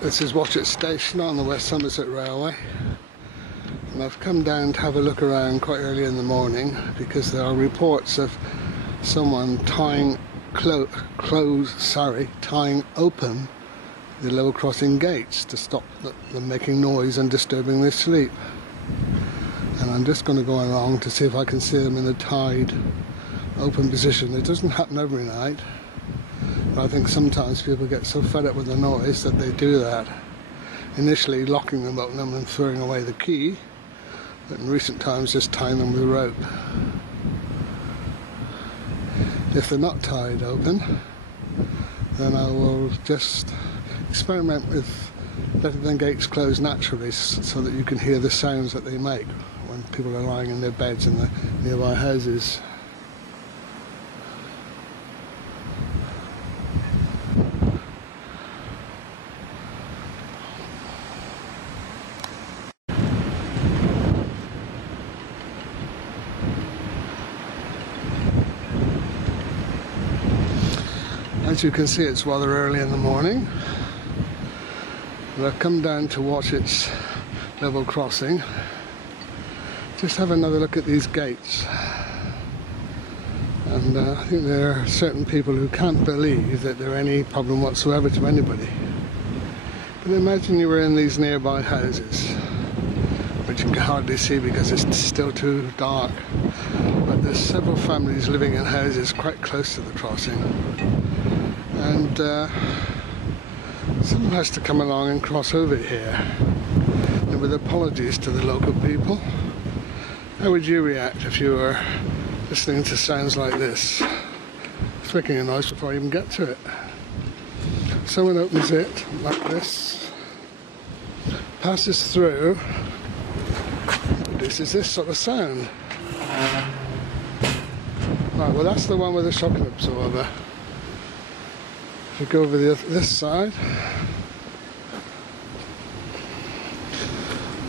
This is Watchets station on the West Somerset Railway, and I've come down to have a look around quite early in the morning because there are reports of someone tying open the level crossing gates to stop them making noise and disturbing their sleep. And I'm just going to go along to see if I can see them in a tied open position. It doesn't happen every night, but I think sometimes people get so fed up with the noise that they do that, initially locking them open and throwing away the key, but in recent times just tying them with rope. If they're not tied open, then I will just experiment with letting the gates close naturally so that you can hear the sounds that they make when people are lying in their beds in the nearby houses. As you can see, it's rather early in the morning, and I've come down to Watchets level crossing. Just have another look at these gates, and I think there are certain people who can't believe that there are any problem whatsoever to anybody. But imagine you were in these nearby houses, which you can hardly see because it's still too dark, but there's several families living in houses quite close to the crossing. And someone has to come along and cross over here. And with apologies to the local people, how would you react if you were listening to sounds like this? It's making a noise before I even get to it. Someone opens it like this, passes through, this is this sort of sound. Right, well that's the one with the shock absorber. If we go over this side,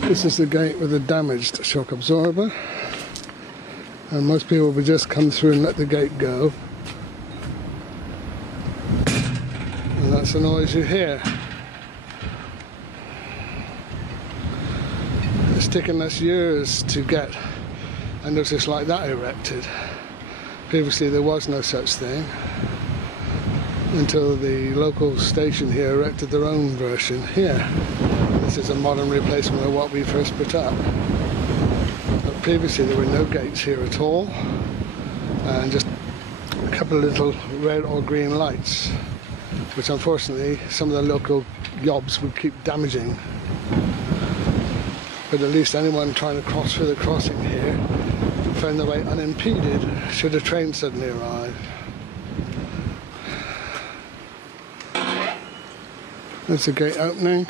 this is the gate with the damaged shock absorber, and most people would just come through and let the gate go, and that's the noise you hear. It's taken us years to get a notice like that erected. Previously there was no such thing, until the local station here erected their own version here. This is a modern replacement of what we first put up. But previously there were no gates here at all, and just a couple of little red or green lights, which unfortunately some of the local yobs would keep damaging. But at least anyone trying to cross through the crossing here can find their way unimpeded should a train suddenly arrive. There's the gate opening.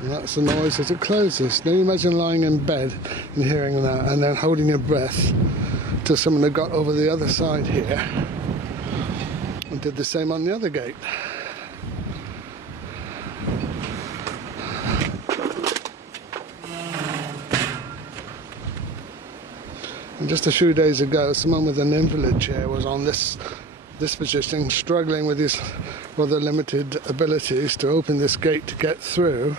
And that's the noise as it closes. Now you imagine lying in bed and hearing that, and then holding your breath till someone had got over the other side here and did the same on the other gate. And just a few days ago, someone with an invalid chair was on this position, struggling with his rather limited abilities to open this gate to get through.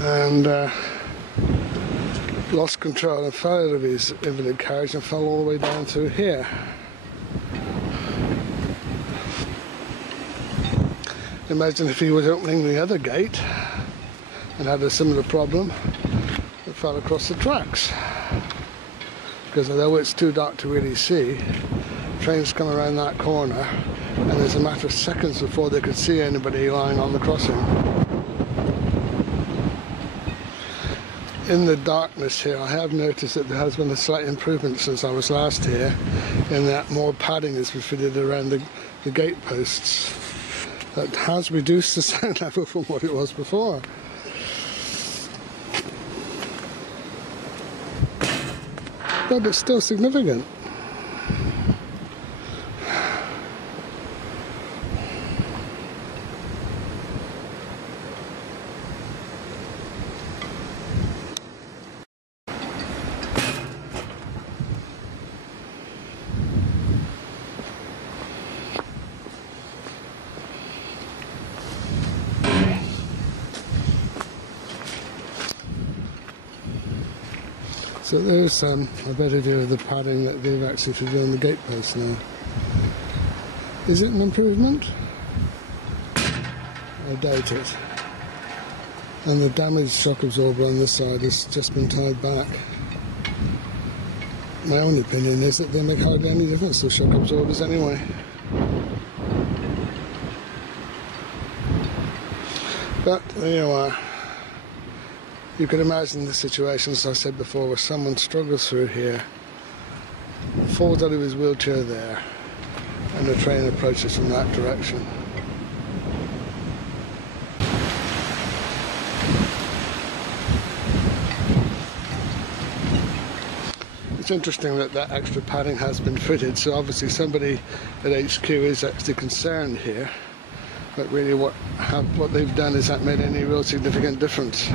And lost control and fell out of his invalid carriage and fell all the way down through here. Imagine if he was opening the other gate and had a similar problem, it fell across the tracks. Because although it's too dark to really see, trains come around that corner and there's a matter of seconds before they could see anybody lying on the crossing. In the darkness here, I have noticed that there has been a slight improvement since I was last here, in that more padding has been fitted around the gate posts. That has reduced the sound level from what it was before. But it's still significant. So there's a better view of the padding that they've actually fitted on the gate post now. Is it an improvement? I doubt it. And the damaged shock absorber on this side has just been tied back. My own opinion is that they make hardly any difference to shock absorbers anyway. But there you are. You can imagine the situation, as I said before, where someone struggles through here, falls out of his wheelchair there, and the train approaches from that direction. It's interesting that that extra padding has been fitted, so obviously somebody at HQ is actually concerned here, but really what they've done is that made any real significant difference.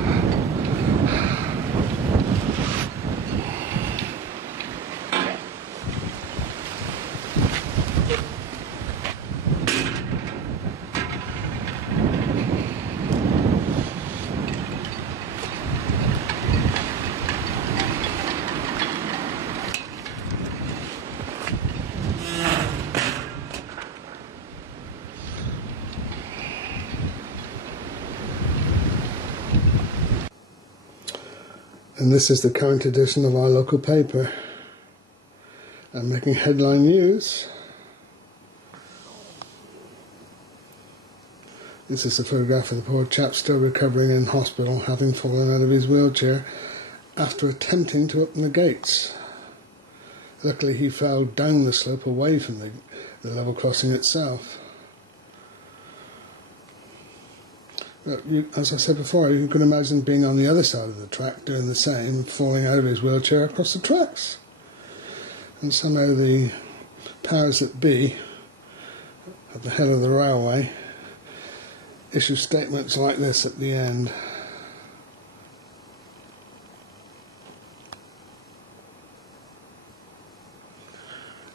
And this is the current edition of our local paper. I'm making headline news. This is a photograph of the poor chap still recovering in hospital, having fallen out of his wheelchair after attempting to open the gates. Luckily he fell down the slope away from the level crossing itself. But as I said before, you can imagine being on the other side of the track doing the same, falling out of his wheelchair across the tracks. And somehow the powers that be at the head of the railway issue statements like this at the end.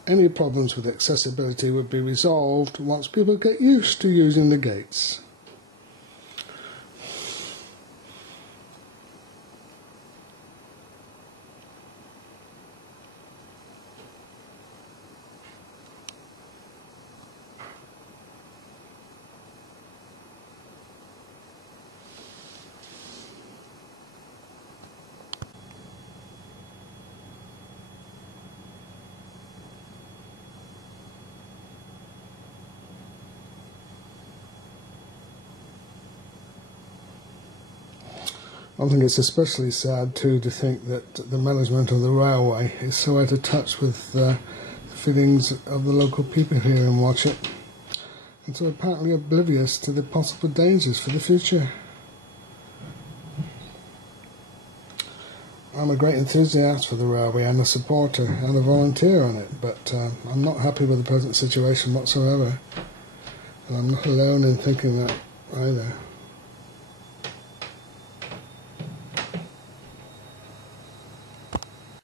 Any problems with accessibility would be resolved once people get used to using the gates. I think it's especially sad too to think that the management of the railway is so out of touch with the feelings of the local people here in Watchet, and so apparently oblivious to the possible dangers for the future. I'm a great enthusiast for the railway and a supporter and a volunteer on it, but I'm not happy with the present situation whatsoever, and I'm not alone in thinking that either.